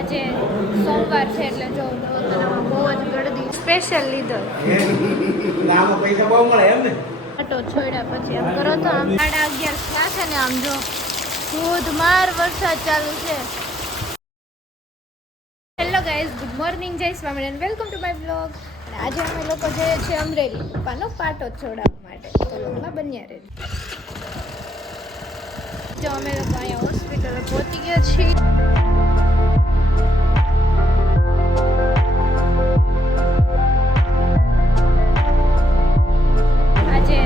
આજે સોમવાર છે એટલે જો દવાખાનામાં બહુ જ ગળદી સ્પેશિયલ લીધો પૈસા બહુ મળે એમ ને. આટો છોડ્યા પછી આમ કરો તો આમ 11:30 થયા છે ને આમ જો ધોધમાર વરસાદ ચાલુ છે. હેલો ગાઈઝ, ગુડ મોર્નિંગ, જય Swaminarayan, welcome to my blog. આજે અમે લોકો જઈએ છીએ અમરેલી પપ્પાનો પાટો છોડાવવા માટે, તો લોકોમાં બન્યા રહે. જો અમે લોકો અહીંયા હોસ્પિટલે પહોંચી ગયા છીએ. આજે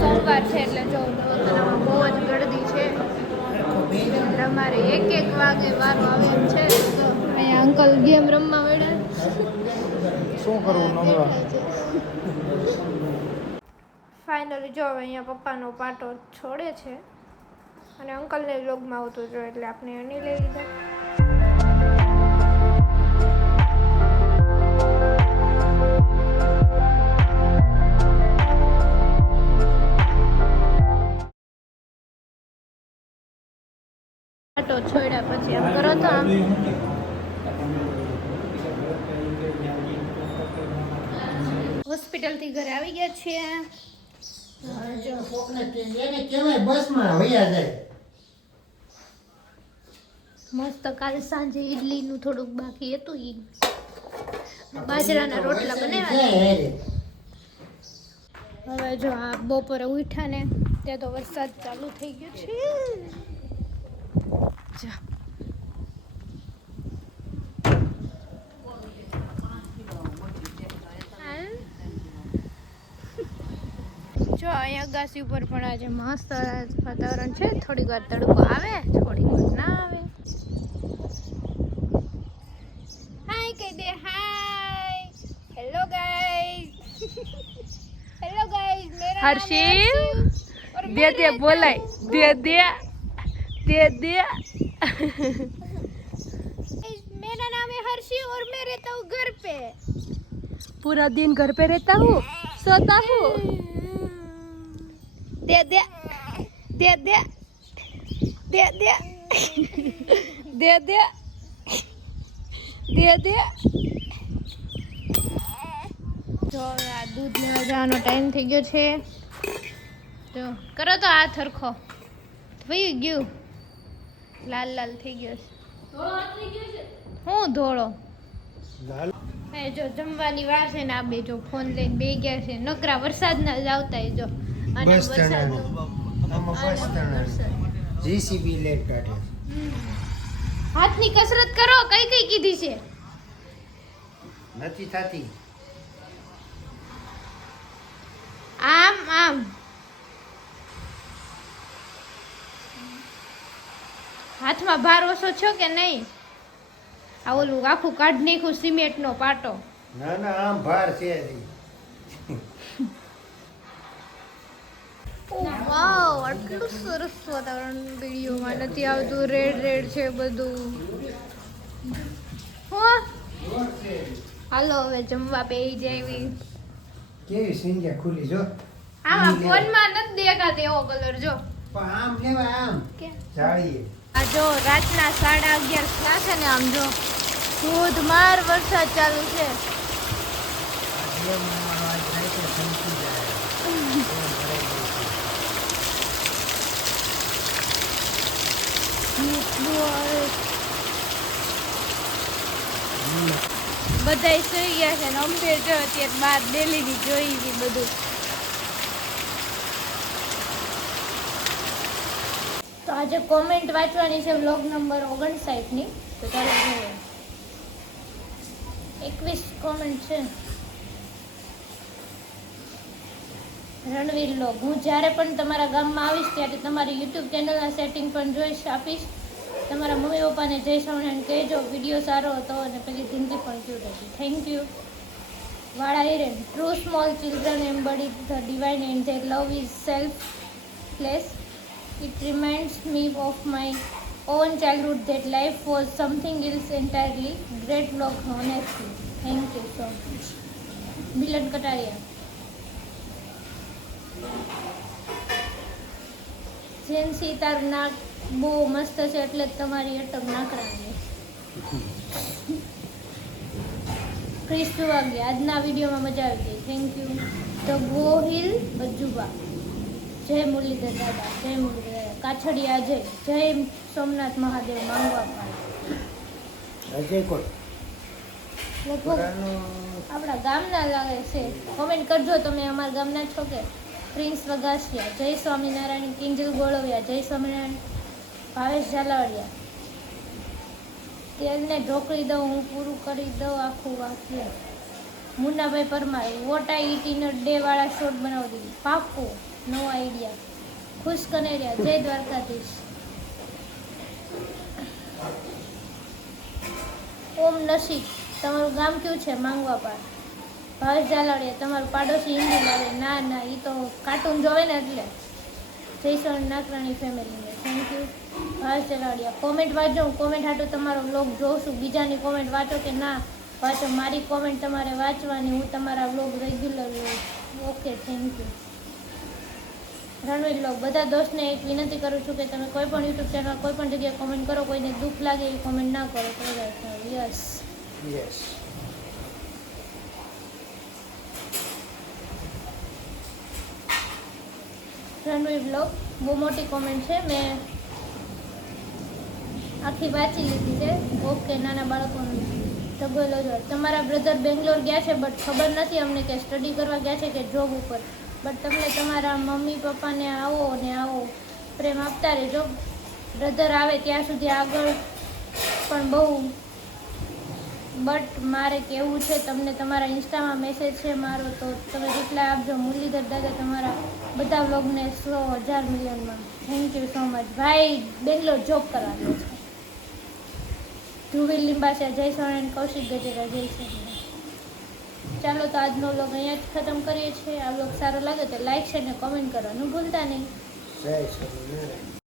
સોમવાર છે એટલે જો દવાખાનામાં બહુ જ ગળદી છે. અમારે એક વાગે વારો આવે એમ છે. તો અહીંયા અંકલ ગેમ રમવા મળ્યા. શું કરવું નવરા? ફાઇનલી જો અહીંયા પપ્પાનો પાટો છોડે છે અને અંકલને વ્લોગમાં આવતું જો એટલે આપણે એની લઈ લીધા. પાટો છોડ્યા પછી આમ કરો તો આમ હોસ્પિટલથી ઘરે આવી ગયા છીએ. મસ્ત કાલ સાંજે ઈડલીનું થોડુંક બાકી હતું, ઈ બાજરાના રોટલા બનાવ્યા. હવે જો આ બપોરે ઉઠ્યા ને ત્યાં તો વરસાદ ચાલુ થઈ ગયો છે. જો અહીંયા અગાસી ઉપર પણ આજે મસ્ત વાતાવરણ છે. થોડીક વાર તડકો આવે, થોડીક વાર ના આવે. હાય કહી દે, હાય, હેલો ગાઈઝ, હેલો ગાઈઝ, મેરા हर्षिल दे दे बोलाय दे दे दे दे मेरा नाम है हर्षी और मैं रहता हूँ घर पे. पूरा दिन घर पे रहता हूँ, सोता हूँ. दे दे दे दे दे दे दे दे दे दे. જો આ દૂધ લેવા જવાનો ટાઈમ થઈ ગયો છે. જો કરો તો આ થરખો થઈ ગયું, લાલ લાલ થઈ ગયો છે. હું ધોળો એ જો જમવાની વાર છે ને આ બે જો ફોન લઈને બે ગયા છે. નકરા વરસાદના જ આવતા જો અને જીસીબી લેટ કાઢે. હાથની કસરત કરો. કઈ કઈ કીધી છે? નથી થતી. આમ આમ હાથમાં ભાર ઓછો છો કે નહીં? આ ઓલું આખું કાઢ નાખ્યું સિમેન્ટનો પાટો. ના ના, આમ ભાર છે. વાવ, આટલું સરસ વાતાવરણ વિડીયોમાં નથી આવતું. રેડ રેડ છે બધું. હાલો હવે જમવા બેહી જાવી. કેવી સિંજા ખુલી જો. આમાં ફોનમાં નથી દેખાતો એવો કલર જો. પણ આમ લેવા આમ કે જાળીએ. આ જો રાતના 11:30 થયા છે ને આમ જો ધોધમાર વરસાદ ચાલુ છે. બધાય સુઈ ગયા છે ને અમે જો અત્યારે બહાર ડેલીની જોઈ બધું. તો આજે કોમેન્ટ વાંચવાની છે વ્લોગ નંબર 59 ની. તો ચાલો જોઈએ. 21 કોમેન્ટ છે. રણવીર લોગ, હું જ્યારે પણ તમારા ગામમાં આવીશ ત્યારે તમારી યુટ્યુબ ચેનલના સેટિંગ પણ જોઈશ, આપીશ. તમારા મમ્મી પપ્પાને જય સ્વામિનારાયણ કહેજો. વિડીયો સારો હતો અને પેલી જિંદગી પણ ક્યુટ હતી. Thank you. વાળા Hiren, true small children embody the divine and their love is selfless. It reminds me of my own childhood that life was something else entirely. Great vlog, honestly. Thank you so much. Milan Kataria. Gen Z તારું નાક બહુ મસ્ત છે એટલે જ તમારી અટક નાકરાની. Chris જોવા ગયા આજના વિડીયોમાં મજા આવી ગઈ થેન્ક યુ ધ ગોહિલ બજુબા જય મુરલીધર દાદા જય મુરલીધર દાદા કાછડિયા જય સોમનાથ મહાદેવ માંગવા પાડ અજય કોણ લગભગ આપણા ગામના લાગે છે કોમેન્ટ કરજો તમે અમારા ગામના છો કે પ્રિન્સ વગાસિયા જય સ્વામિનારાયણ કિંજલ ગોળવિયા જય સ્વામિનારાયણ ભાવેશ ઝાલાવાડિયા તેલને ઢોકળી દઉં હું પૂરું કરી દઉં આખું વાક્ય Munnabhai Parmar what I eat in day વાળા શોટ બનાવી દીધી પાક્કું નો આઈડિયા ખુશ કનેરિયા જય દ્વારકાધીશ ઓમ નસીબ તમારું ગામ કયું છે માંગવા પાડ ભાવેશ ઝાલાવાડિયા તમારું પાડોશી હિન્દી લાગે ના ના એ તો કાર્ટૂન જોવે ને એટલે જયસણ નાકરાણી ફેમિલીને thank you Bhavesh Zalavadiya comment વાંચો હું કોમેન્ટ હાટું તમારો વ્લોગ જોઉં છું બીજાની કોમેન્ટ વાંચો કે ના વાંચો મારી કોમેન્ટ તમારે વાંચવાની હું તમારા vlog regular okay thank you Ranveer vlog બધા દોસ્તને એક વિનંતી કરું છું કે તમે કોઈ પણ યુટ્યુબ ચેનલ કોઈ પણ જગ્યાએ કોમેન્ટ કરો કોઈને દુઃખ લાગે એવી કોમેન્ટ ના કરો તો યસ યસ રણવીર બ્લોગ બહુ મોટી કોમેન્ટ છે મેં આખી વાંચી લીધી છે ઓકે નાના બાળકોનું તગોલો જો તમારા બ્રધર બેંગ્લોર ગયા છે બટ ખબર નથી અમને કે સ્ટડી કરવા ગયા છે કે જોબ ઉપર બટ તમને તમારા મમ્મી પપ્પાને આવો ને આવો પ્રેમ આપતા રહેજો બ્રધર આવે ત્યાં સુધી આગળ પણ બહુ બટ મારે કહેવું છે તમને તમારા ઇન્સ્ટામાં મેસેજ છે મારો તો તમે રિપ્લાય આપજો મુરલીધર દાદા તમારા બધા વ્લોગને 100,000 મિલિયનમાં થેન્ક યુ સો મચ ભાઈ બેંગ્લોર જોબ કરવાનો છે ધ્રુવીર લીંબાસિયા જય સ્વામિનારાયણ કૌશિક ગજેરા જય સ્વામિનારાયણ ચાલો તો આજનો વ્લોગ અહીંયા જ ખતમ કરીએ છીએ આ વ્લોગ સારો લાગે તો લાઈક શેર ને કોમેન્ટ કરવાનું ભૂલતા નહીં જય સ્વામિનારાયણ